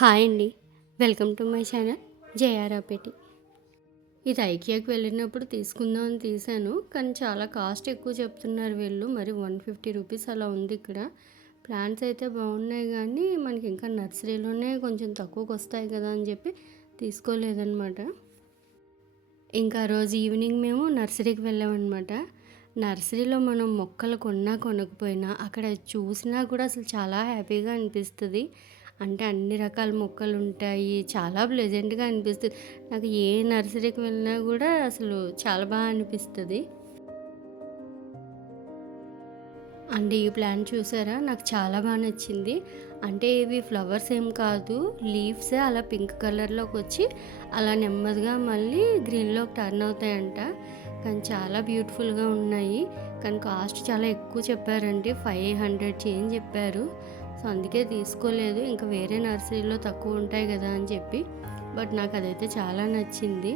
Hi అండి. Welcome to my channel జేఆర్ఆపేటి. ఇది ఐకియాకి వెళ్ళినప్పుడు తీసుకుందామని తీశాను. కానీ చాలా కాస్ట్ ఎక్కువ చెప్తున్నారు వీళ్ళు. మరి 150 రూపీస్ అలా ఉంది ఇక్కడ. ప్లాంట్స్ అయితే బాగున్నాయి కానీ మనకి ఇంకా నర్సరీలోనే కొంచెం తక్కువకొస్తాయి కదా అని చెప్పి తీసుకోలేదనమాట. ఇంకా రోజు ఈవినింగ్ మేము నర్సరీకి వెళ్ళామన్నమాట. నర్సరీలో మనం మొక్కలు కొన్నా కొనకపోయినా అక్కడ చూసినా కూడా అసలు చాలా హ్యాపీగా అనిపిస్తుంది. అంటే అన్ని రకాల మొక్కలు ఉంటాయి. చాలా ప్లెజెంట్‌గా అనిపిస్తది. నాకు ఏ నర్సరీకి వెళ్ళినా కూడా అసలు చాలా అనిపిస్తది. అండ్ ఈ ప్లాంట్ చూసారా? నాకు చాలా నచ్చింది. అంటే ఇవి ఫ్లవర్స్ ఏం కాదు. లీవ్సే అలా పింక్ కలర్‌లోకొచ్చి అలా నెమ్మదిగా మళ్ళీ గ్రీన్‌లోకి టర్న్ అవుతాయంట. కానీ చాలా బ్యూటిఫుల్‌గా ఉన్నాయి. కానీ కాస్ట్ చాలా ఎక్కువ చెప్పారండి. 500 చేంజ్ చెప్పారు. సో, అందుకే తీసుకోలేదు. ఇంకా వేరే నర్సరీలో తక్కువ ఉంటాయి కదా అని చెప్పి. బట్ నాకు అదైతే చాలా నచ్చింది.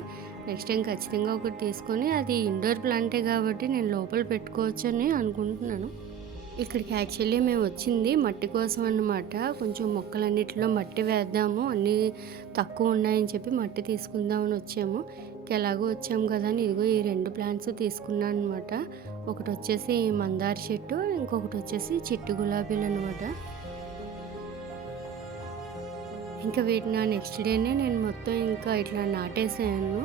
నెక్స్ట్ టైం ఖచ్చితంగా ఒకటి తీసుకొని, అది ఇండోర్ ప్లాంటే కాబట్టి నేను లోపల పెట్టుకోవచ్చని అనుకుంటున్నాను. ఇక్కడికి యాక్చువల్లీ మేము వచ్చింది మట్టి కోసం అన్నమాట. కొంచెం మొక్కలన్నిటిలో మట్టి వేద్దాము, అన్నీ తక్కువ ఉన్నాయని చెప్పి మట్టి తీసుకుందామని వచ్చాము. ఎలాగో వచ్చాము కదా అని ఇదిగో ఈ 2 ప్లాంట్స్ తీసుకున్నాను అనమాట. ఒకటి వచ్చేసి మందార చెట్టు, ఇంకొకటి వచ్చేసి చిట్టు గులాబీలు అనమాట. ఇంకా వీటిని నెక్స్ట్ డేనే నేను మొత్తం ఇంకా ఇట్లా నాటేసాను.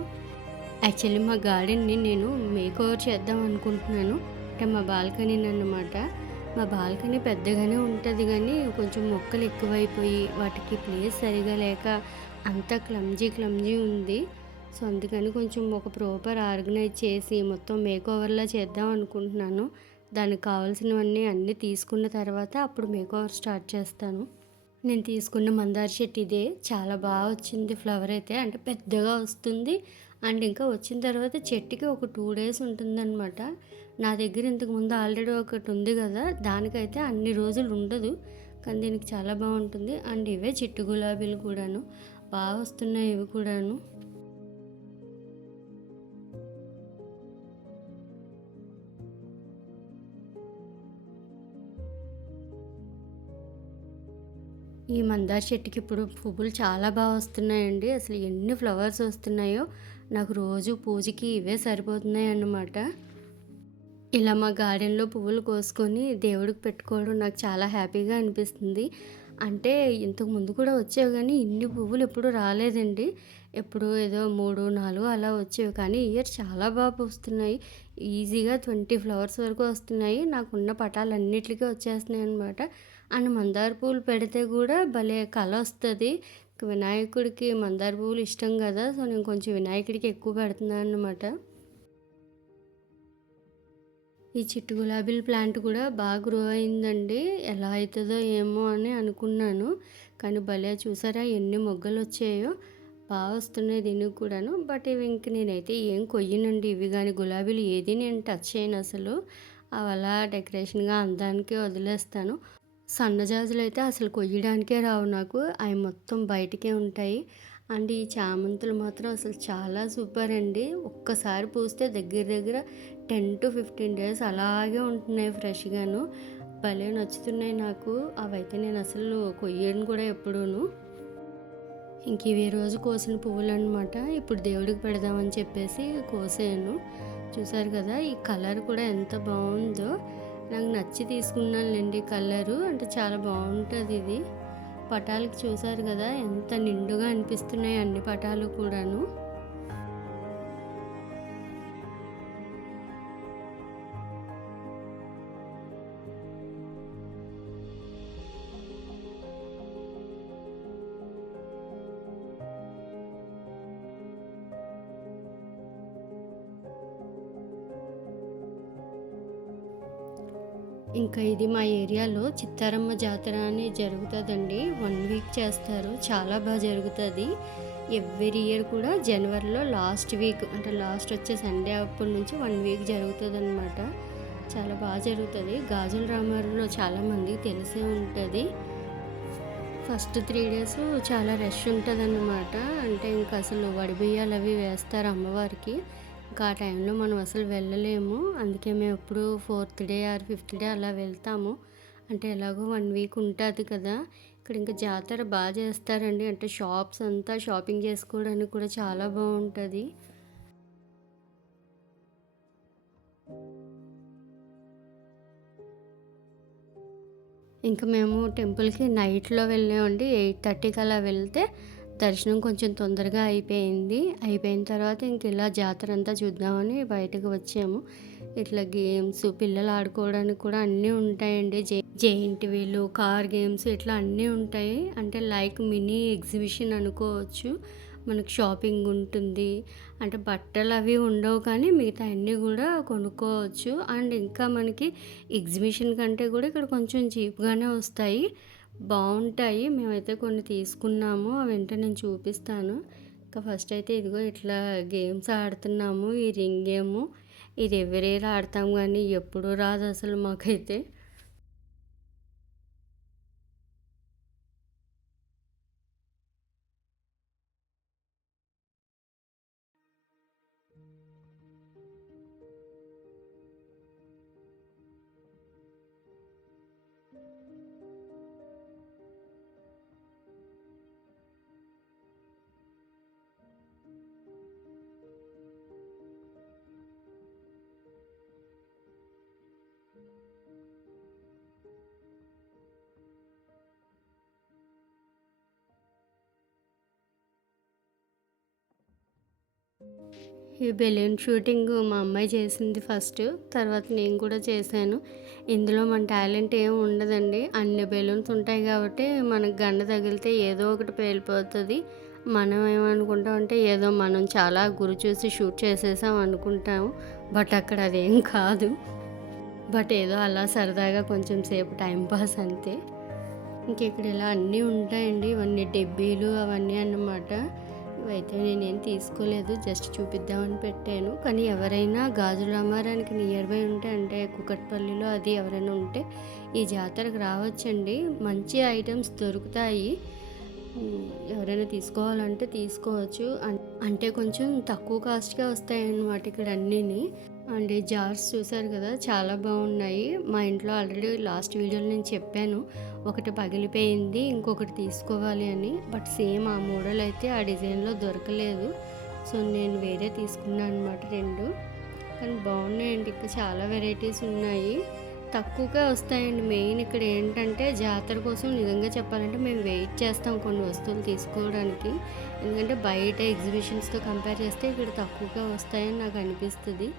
యాక్చువల్లీ మా గార్డెన్‌ని నేను మేక్ ఓవర్ చేద్దాం అనుకుంటున్నాను. అంటే మా బాల్కనీని అన్నమాట. మా బాల్కనీ పెద్దగానే ఉంటుంది కానీ కొంచెం మొక్కలు ఎక్కువైపోయి వాటికి ప్లేస్ సరిగా లేక అంతా క్లమ్జీ ఉంది. సో, అందుకని కొంచెం ఒక ప్రాపర్ ఆర్గనైజ్ చేసి మొత్తం మేక్ ఓవర్‌లా చేద్దాం అనుకుంటున్నాను. దానికి కావాల్సినవన్నీ అన్నీ తీసుకున్న తర్వాత అప్పుడు మేక్ ఓవర్ స్టార్ట్ చేస్తాను. నేను తీసుకున్న మందార చెట్టు ఇదే. చాలా వచ్చింది ఫ్లవర్ అయితే. అంటే పెద్దగా వస్తుంది. అండ్ ఇంకా వచ్చిన తర్వాత చెట్టుకి ఒక 2 డేస్ ఉంటుందన్నమాట. నా దగ్గర ఇంతకుముందు ఆల్రెడీ ఒకటి ఉంది కదా! దానికైతే అన్ని రోజులు ఉండదు. కానీ దీనికి చాలా బాగుంటుంది. అండ్ ఇవే చిట్టు గులాబీలు కూడాను. వస్తున్నాయి ఇవి కూడాను. ఈ మందార చెట్టుకి ఇప్పుడు పువ్వులు చాలా వస్తున్నాయండి. అసలు ఎన్ని ఫ్లవర్స్ వస్తున్నాయో, నాకు రోజు పూజకి ఇవే సరిపోతున్నాయి అన్నమాట. ఇలా మా గార్డెన్‌లో పువ్వులు కోసుకొని దేవుడికి పెట్టుకోవడం నాకు చాలా హ్యాపీగా అనిపిస్తుంది. అంటే ఇంతకు ముందు కూడా వచ్చేవి కానీ ఇన్ని పువ్వులు ఎప్పుడు రాలేదండి. ఎప్పుడో ఏదో 3, 4 అలా వచ్చేవి. కానీ ఈ ఇయర్ చాలా పూస్తున్నాయి. ఈజీగా 20 ఫ్లవర్స్ వరకు వస్తున్నాయి. నాకున్న పటాలన్నిట్లికి వచ్చేస్తున్నాయన్నమాట. అండ్ మందార పూలు పెడితే కూడా భలే కలొస్తది. వినాయకుడికి మందార పువ్వులు ఇష్టం కదా! సో, నేను కొంచెం వినాయకుడికి ఎక్కువ పెడుతున్నానన్నమాట. ఈ చిట్టు గులాబీల ప్లాంట్ కూడా గ్రో అయిందండి. ఎలా అవుతుందో ఏమో అని అనుకున్నాను. కానీ భలే చూసారా ఎన్ని మొగ్గలొచ్చాయో! వస్తున్నాయి దీనికి కూడాను. బట్ ఇవి ఇంక నేనైతే ఏం కొయ్యనండి. ఇవి గాని గులాబీలు ఏది నేను టచ్ చేయనసలు. అవి అలా డెకరేషన్‌గా అందానికే వదిలేస్తాను. సన్నజాజులైతే అసలు కొయ్యడానికే రావు నాకు. అవి మొత్తం బయటికే ఉంటాయి. అండ్ ఈ చామంతులు మాత్రం అసలు చాలా సూపర్ అండి. ఒక్కసారి పూస్తే దగ్గర దగ్గర 10-15 డేస్ అలాగే ఉంటున్నాయి ఫ్రెష్‌గాను. భలే నచ్చుతున్నాయి నాకు. అవైతే నేను అసలు కొయ్యను కూడా ఎప్పుడూను. ఇంక ఇవి రోజు కోసిన పువ్వులనమాట. ఇప్పుడు దేవుడికి పెడదామని చెప్పేసి కోసాను. చూసారు కదా! ఈ కలర్ కూడా ఎంత బావుందో. నాకు నచ్చి తీసుకున్నానులెండి కలరు. అంటే చాలా బావుంటదిది. పటాలకి చూసారు కదా! ఎంత నిండుగా అనిపిస్తున్నాయి అన్ని పటాలు కూడాను. ఇంకా ఇది మా ఏరియాలో చిత్తారమ్మ జాతర అని జరుగుతుందండి. 1 వీక్ చేస్తారు. చాలా జరుగుతుంది. ఎవ్రీ ఇయర్ కూడా జనవరిలో లాస్ట్ వీక్ అంటే లాస్ట్ వచ్చే సండే అప్పటి నుంచి 1 వీక్ జరుగుతుందన్నమాట. చాలా జరుగుతుంది. గాజుల రామారంలో చాలామందికి తెలిసే ఉంటుంది. ఫస్ట్ 3 డేస్ చాలా రష్ ఉంటుందన్నమాట. అంటే ఇంకా అసలు వడిబియ్యాలు అవి వేస్తారు అమ్మవారికి. ఇంకా ఆ టైంలో మనం అసలు వెళ్ళలేము. అందుకే మేము ఎప్పుడు 4th day or 5th day అలా వెళ్తాము. అంటే ఎలాగో 1 వీక్ ఉంటుంది కదా! ఇక్కడ ఇంకా జాతర చేస్తారండి. అంటే షాప్స్ అంతా షాపింగ్ చేసుకోవడానికి కూడా చాలా బావుంటది. ఇంక మేము టెంపుల్‌కి నైట్‌లో వెళ్ళామండి. 8:30కి అలా వెళ్తే దర్శనం కొంచెం తొందరగా అయిపోయింది. అయిపోయిన తర్వాత ఇంక ఇలా జాతరంతా చూద్దామని బయటకు వచ్చాము. ఇట్లా గేమ్స్ పిల్లలు ఆడుకోవడానికి కూడా అన్నీ ఉంటాయండి. జెయింట్ వీలు, కార్ గేమ్స్ ఇట్లా అన్నీ ఉంటాయి. అంటే లైక్ మినీ ఎగ్జిబిషన్ అనుకోవచ్చు. మనకు షాపింగ్ ఉంటుంది. అంటే బట్టలవి ఉండవు కానీ మిగతా అన్నీ గూడా కొనుక్కోవచ్చు. అండ్ ఇంకా మనకి ఎగ్జిబిషన్ కంటే కూడా ఇక్కడ కొంచెం చీప్‌గానే వస్తాయి. బావుంటాయి. మేమైతే కొన్ని తీసుకున్నాము. అవేంటో నేను చూపిస్తాను. ఇంకా ఫస్ట్ అయితే ఇదిగో ఇట్లా గేమ్స్ ఆడుతున్నాము. ఈ రింగ్ గేము. ఇది ఎవ్రీ ఇయర్ ఆడతాం గానీ ఎప్పుడూ రాదసలు మాకైతే. ఈ బెలూన్ షూటింగ్ మా అమ్మాయి చేసింది ఫస్ట్. తర్వాత నేను కూడా చేశాను. ఇందులో మన టాలెంట్ ఏమి ఉండదండి. అన్ని బెలూన్స్ ఉంటాయి కాబట్టి మనకు గండ తగిలితే ఏదో ఒకటి పేలిపోతది. మనం ఏమనుకుంటామంటే ఏదో మనం చాలా గురి చూసి షూట్ చేసేసాం అనుకుంటాము. బట్ అక్కడ అదేం కాదు. బట్ ఏదో అలా సరదాగా కొంచెం సేపు టైం పాస్ అంతే. ఇంకిక్కడ ఇలా అన్నీ ఉంటాయండి. ఇవన్నీ డెబ్బీలు అవన్నీ అన్నమాట. ఇవైతే నేనేం తీసుకోలేదు. జస్ట్ చూపిద్దామని పెట్టాను. కానీ ఎవరైనా గాజుల రామారానికి నియర్ బై ఉంటే అంటే కూకట్పల్లిలో అది ఎవరైనా ఉంటే ఈ జాతరకు రావచ్చండి. మంచి ఐటమ్స్ దొరుకుతాయి. ఎవరైనా తీసుకోవాలంటే తీసుకోవచ్చు. అంటే కొంచెం తక్కువ కాస్ట్‌కే వస్తాయన్నమాట ఇక్కడ అన్నీని. అండ్ ఈ జార్స్ చూసారు కదా! చాలా బాగున్నాయి. మా ఇంట్లో ఆల్రెడీ లాస్ట్ వీడియోలో నేను చెప్పాను. ఒకటి పగిలిపోయింది. ఇంకొకటి తీసుకోవాలి అని. బట్ సేమ్ ఆ మోడల్ అయితే ఆ డిజైన్‌లో దొరకలేదు. సో, నేను వేరే తీసుకున్నాను అనమాట 2. కానీ బాగున్నాయండి. ఇంకా చాలా వెరైటీస్ ఉన్నాయి. తక్కువగా వస్తాయండి. మెయిన్ ఇక్కడ ఏంటంటే జాతర కోసం నిజంగా చెప్పాలంటే మేము వెయిట్ చేస్తాం కొన్ని వస్తువులు తీసుకోవడానికి. ఎందుకంటే బయట ఎగ్జిబిషన్స్‌తో కంపేర్ చేస్తే ఇక్కడ తక్కువగా వస్తాయని నాకు అనిపిస్తది.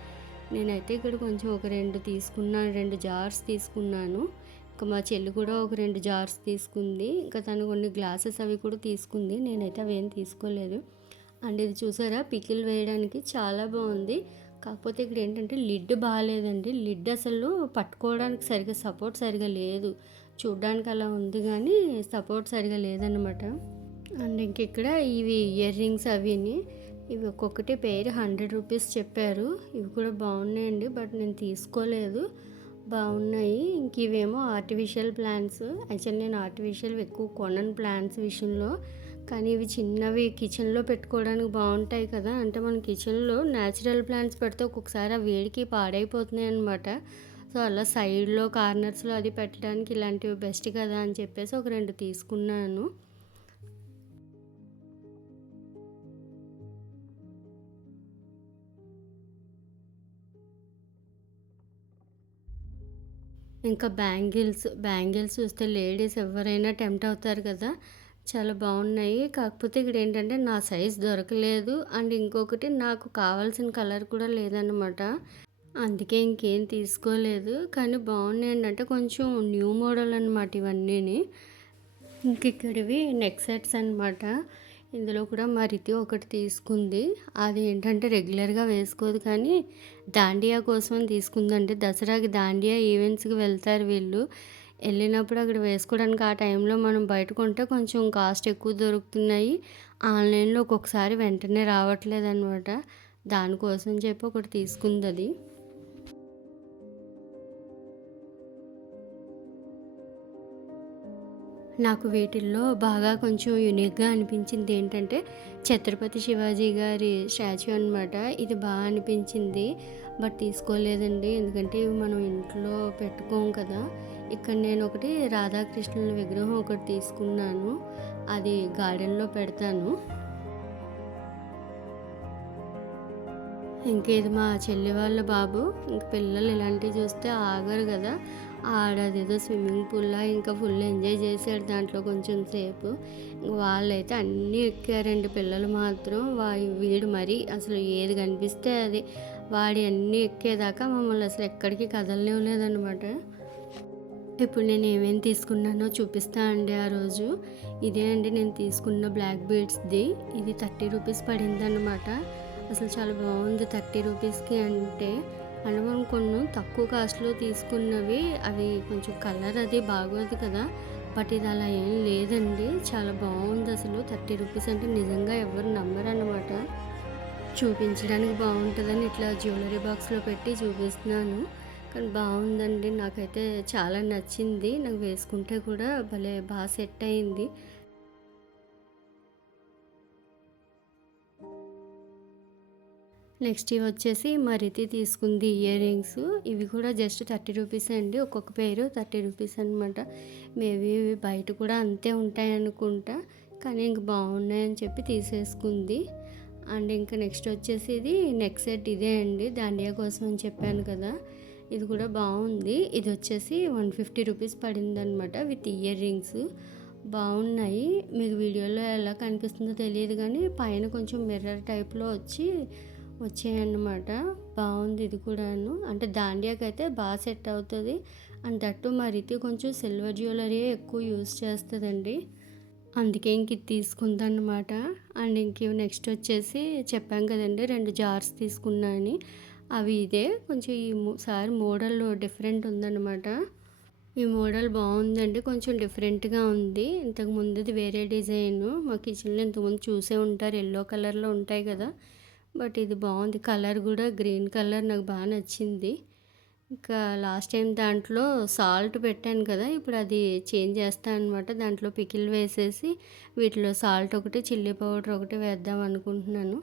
నేనైతే ఇక్కడ కొంచెం ఒక 2 తీసుకున్నాను. 2 జార్స్ తీసుకున్నాను. ఇంకా మా చెల్లి కూడా ఒక 2 జార్స్ తీసుకుంది. ఇంకా తను కొన్ని గ్లాసెస్ అవి కూడా తీసుకుంది. నేనైతే అవేం తీసుకోలేదు. అండ్ ఇది చూసారా పికిల్ వేయడానికి చాలా బాగుంది. కాకపోతే ఇక్కడ ఏంటంటే లిడ్ బాగాలేదండి. లిడ్ అసలు పట్టుకోవడానికి సపోర్ట్ సరిగా లేదు. చూడ్డానికి అలా ఉంది కానీ సపోర్ట్ సరిగా లేదనమాట. అండ్ ఇంక ఇక్కడ ఇవి ఇయర్ రింగ్స్ అవిని ఇవి ఒక్కొక్కటి పేరు 100 రూపీస్ చెప్పారు. ఇవి కూడా బాగున్నాయండి. బట్ నేను తీసుకోలేదు. బాగున్నాయి. ఇంక ఇవేమో ఆర్టిఫిషియల్ ప్లాంట్స్. యాక్చువల్లీ నేను ఆర్టిఫిషియల్ ఎక్కువ కొనను ప్లాంట్స్ విషయంలో. కానీ ఇవి చిన్నవి కిచెన్లో పెట్టుకోవడానికి బాగుంటాయి కదా! అంటే మన కిచెన్లో న్యాచురల్ ప్లాంట్స్ పెడితే ఒక్కొక్కసారి ఆ వేడికి పాడైపోతున్నాయి అనమాట. సో, అలా సైడ్లో కార్నర్స్లో అది పెట్టడానికి ఇలాంటివి బెస్ట్ కదా అని చెప్పేసి ఒక 2 తీసుకున్నాను. ఇంకా బ్యాంగిల్స్ చూస్తే లేడీస్ ఎవరైనా టెంప్ట్ అవుతారు కదా! చాలా బాగున్నాయి. కాకపోతే ఇక్కడ ఏంటంటే నా సైజ్ దొరకలేదు. అండ్ ఇంకొకటి నాకు కావాల్సిన కలర్ కూడా లేదనమాట. అందుకే ఇంకేం తీసుకోలేదు. కానీ బాగున్నాయండి. అంటే కొంచెం న్యూ మోడల్ అనమాట ఇవన్నీని. ఇంక ఇక్కడివి నెక్ సెట్స్ అనమాట. ఇందులో కూడా మా రితి ఒకటి తీసుకుంది. అది ఏంటంటే రెగ్యులర్‌గా వేసుకోదు కానీ దాండియా కోసమని తీసుకుందండి. దసరాకి దాండియా ఈవెంట్స్‌కి వెళ్తారు వీళ్ళు. ఎళ్ళినప్పుడు అక్కడ వేసుకోవడానికి ఆ టైంలో మనం బయట కొంటే కొంచెం కాస్ట్ ఎక్కువ దొరుకుతున్నాయి. ఆన్‌లైన్‌లో ఒక్కొక్కసారి వెంటనే రావట్లేదనమాట. దానికోసం చెప్పి ఒకటి తీసుకుందది. నాకు వీటిల్లో బాగా కొంచెం యూనిక్‌గా అనిపించింది ఏంటంటే, ఛత్రపతి శివాజీ గారి స్టాచ్యూ అనమాట. ఇది అనిపించింది. బట్ తీసుకోలేదండి. ఎందుకంటే ఇవి మనం ఇంట్లో పెట్టుకోం కదా! ఇక్కడ నేను ఒకటి రాధాకృష్ణుల విగ్రహం ఒకటి తీసుకున్నాను. అది గార్డెన్‌లో పెడతాను. ఇంకేది మా చెల్లి వాళ్ళ బాబు. ఇంక పిల్లలు ఇలాంటివి చూస్తే ఆగరు కదా! ఆడదేదో స్విమ్మింగ్ పూల్‌లా ఇంకా ఫుల్ ఎంజాయ్ చేసాడు దాంట్లో కొంచెం సేపు. వాళ్ళైతే అన్నీ ఎక్కారండి పిల్లలు మాత్రం. వీడు మరి అసలు ఏది కనిపిస్తే అది వాడి అన్నీ ఎక్కేదాకా మమ్మల్ని అసలు ఎక్కడికి కదలనివ్వలేదనమాట. ఇప్పుడు నేను ఏమేమి తీసుకున్నానో చూపిస్తా అండి ఆ రోజు. ఇదే అండి నేను తీసుకున్న బ్లాక్ బీడ్స్‌ది. ఇది 30 రూపీస్ పడిందనమాట. అసలు చాలా బాగుంది 30 రూపీస్‌కి అంటే. అంటే మనం కొన్ని తక్కువ కాస్ట్‌లో తీసుకున్నవి అవి కొంచెం కలర్ అది బాగోదు కదా! బట్ ఇది అలా ఏం లేదండి. చాలా బాగుంది అసలు. 30 రూపీస్ అంటే నిజంగా ఎవరు నమ్మరనమాట. చూపించడానికి బాగుంటుందని ఇట్లా జ్యువెలరీ బాక్స్‌లో పెట్టి చూపిస్తున్నాను. కానీ బాగుందండి. నాకైతే చాలా నచ్చింది. నాకు వేసుకుంటే కూడా భలే సెట్ అయింది. నెక్స్ట్ ఇవి వచ్చేసి మా రితి తీసుకుంది ఇయర్ రింగ్స్. ఇవి కూడా జస్ట్ 30 రూపీసే అండి. ఒక్కొక్క పేరు 30 రూపీస్ అనమాట. మేబీ ఇవి బయట కూడా అంతే ఉంటాయనుకుంటా. కానీ ఇంక బాగున్నాయని చెప్పి తీసేసుకుంది. అండ్ ఇంకా నెక్స్ట్ వచ్చేసి ఇది నెక్ సెట్ ఇదే అండి. దాండియా కోసం అని చెప్పాను కదా! ఇది కూడా బాగుంది. ఇది వచ్చేసి 150 రూపీస్ పడిందనమాట విత్ ఇయర్ రింగ్స్. బాగున్నాయి. మీకు వీడియోలో ఎలా కనిపిస్తుందో తెలియదు కానీ పైన కొంచెం మిర్రర్ టైప్‌లో వచ్చాయన్నమాట. బాగుంది ఇది కూడాను. అంటే దాండియాకైతే సెట్ అవుతుంది. అండ్ దట్టు మా రితి కొంచెం సిల్వర్ జ్యువెలరీయే ఎక్కువ యూజ్ చేస్తుందండి. అందుకే ఇంక ఇది తీసుకుందన్నమాట. అండ్ ఇంక నెక్స్ట్ వచ్చేసి చెప్పాం కదండి 2 జార్స్ తీసుకున్నా అని. అవి ఇదే కొంచెం సారి మోడల్ డిఫరెంట్ ఉందన్నమాట. ఈ మోడల్ బాగుందండి. కొంచెం డిఫరెంట్‌గా ఉంది. ఇంతకు ముందుది వేరే డిజైను. మా కిచెన్‌లో ఇంతకుముందు చూసే ఉంటారు. యెల్లో కలర్‌లో ఉంటాయి కదా! బట్ ఇది బాగుంది. కలర్ కూడా గ్రీన్ కలర్ నాకు బాగా నచ్చింది. ఇంకా లాస్ట్ టైం దాంట్లో సాల్ట్ పెట్టాను కదా! ఇప్పుడు అది చేంజ్ చేస్తాను అనమాట. దాంట్లో పికిల్ వేసేసి వీటిలో సాల్ట్ ఒకటి, చిల్లీ పౌడర్ ఒకటి వేద్దాం అనుకుంటున్నాను.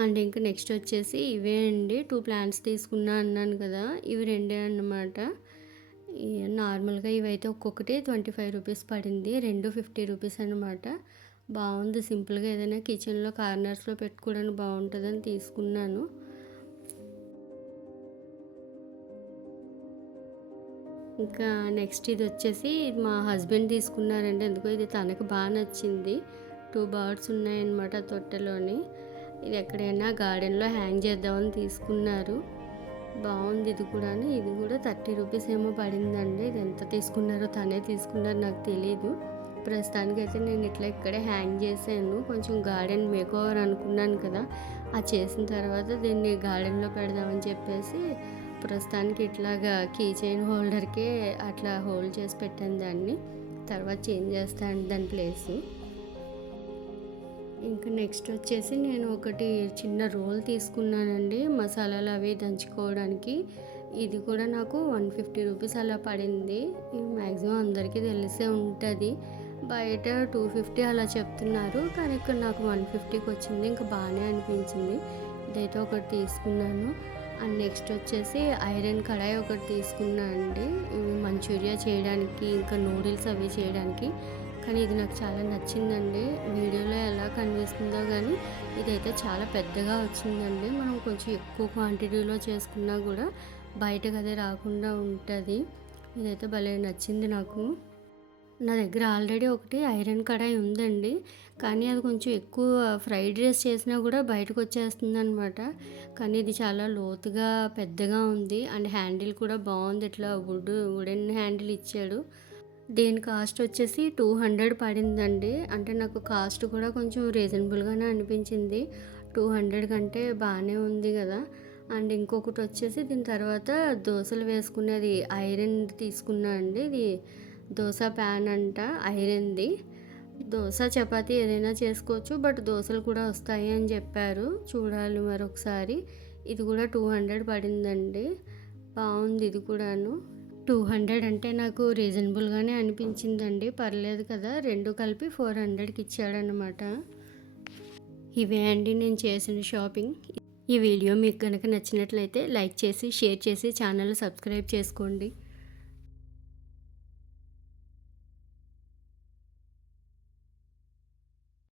అండ్ ఇంక నెక్స్ట్ వచ్చేసి ఇవే అండి. 2 ప్లాంట్స్ తీసుకున్నా అన్నాను కదా! ఇవి రెండే అన్నమాట. నార్మల్‌గా ఇవైతే ఒక్కొక్కటి 25 రూపీస్ పడింది. 2 50 రూపీస్ అనమాట. బాగుంది. సింపుల్‌గా ఏదైనా కిచెన్‌లో కార్నర్స్‌లో పెట్టుకోవడానికి బాగుంటుందని తీసుకున్నాను. ఇంకా నెక్స్ట్ ఇది వచ్చేసి ఇది మా హస్బెండ్ తీసుకున్నారండి. ఎందుకో ఇది తనకు బాగా నచ్చింది. 2 బర్డ్స్ ఉన్నాయన్నమాట తొట్టెలోని. ఇది ఎక్కడైనా గార్డెన్‌లో హ్యాంగ్ చేద్దామని తీసుకున్నారు. బాగుంది ఇది కూడాను. ఇది కూడా 30 రూపీస్ ఏమో పడిందండి. ఇది ఎంత తీసుకున్నారో తనే తీసుకున్నారు నాకు తెలీదు. ప్రస్తుతానికైతే నేను ఇట్లా ఇక్కడే హ్యాంగ్ చేశాను. కొంచెం గార్డెన్ మేకోవర్ అనుకున్నాను కదా! అది చేసిన తర్వాత దీన్ని గార్డెన్‌లో పెడదామని చెప్పేసి ప్రస్తుతానికి ఇట్లాగా కీ చైన్ హోల్డర్‌కే అట్లా హోల్డ్ చేసి పెట్టాను దాన్ని. తర్వాత చేంజ్ చేస్తాను దాని ప్లేసు. ఇంకా నెక్స్ట్ వచ్చేసి నేను ఒకటి చిన్న రోల్ తీసుకున్నానండి మసాలాలు అవి దంచుకోవడానికి. ఇది కూడా నాకు 150 రూపీస్ అలా పడింది. ఇది మ్యాక్సిమం అందరికీ తెలిసే ఉంటుంది. బయట 250 అలా చెప్తున్నారు. కానీ ఇక్కడ నాకు 150కి వచ్చింది. ఇంకా బాగానే అనిపించింది. ఇదైతే ఒకటి తీసుకున్నాను. అండ్ నెక్స్ట్ వచ్చేసి ఐరన్ కడాయి ఒకటి తీసుకున్నా అండి. ఇవి మంచూరియా చేయడానికి ఇంకా నూడిల్స్ అవి చేయడానికి. కానీ ఇది నాకు చాలా నచ్చిందండి. వీడియోలో ఎలా కనిపిస్తుందో కానీ ఇదైతే చాలా పెద్దగా వచ్చిందండి. మనం కొంచెం ఎక్కువ క్వాంటిటీలో చేసుకున్నా కూడా బయటకు అదే రాకుండా ఉంటుంది. ఇదైతే భలే నచ్చింది నాకు. నా దగ్గర ఆల్రెడీ ఒకటి ఐరన్ కడాయి ఉందండి. కానీ అది కొంచెం ఎక్కువ ఫ్రైడ్ రైస్ చేసినా కూడా బయటకు వచ్చేస్తుందనమాట. కానీ ఇది చాలా లోతుగా పెద్దగా ఉంది. అండ్ హ్యాండిల్ కూడా బాగుంది. ఇట్లా వుడెన్ హ్యాండిల్ ఇచ్చాడు. దీని కాస్ట్ వచ్చేసి 200 పడిందండి. అంటే నాకు కాస్ట్ కూడా కొంచెం రీజనబుల్గానే అనిపించింది. 200 కంటే బాగానే ఉంది కదా! అండ్ ఇంకొకటి వచ్చేసి దీని తర్వాత దోసలు వేసుకునేది ఐరన్ తీసుకున్నా అండి. ఇది దోస ప్యాన్ అంట ఐరన్‌ది. దోస, చపాతీ ఏదైనా చేసుకోవచ్చు. బట్ దోసలు కూడా వస్తాయి అని చెప్పారు. చూడాలి మరొకసారి. ఇది కూడా 200 పడిందండి. బాగుంది ఇది కూడాను. 200 అంటే నాకు రీజనబుల్గానే అనిపించిందండి. పర్లేదు కదా! 2 కలిపి 400కి ఇచ్చాడనమాట. ఇవే అండి నేను చేసిన షాపింగ్. ఈ వీడియో మీకు గనక నచ్చినట్లయితే లైక్ చేసి, షేర్ చేసి ఛానల్ సబ్స్క్రైబ్ చేసుకోండి.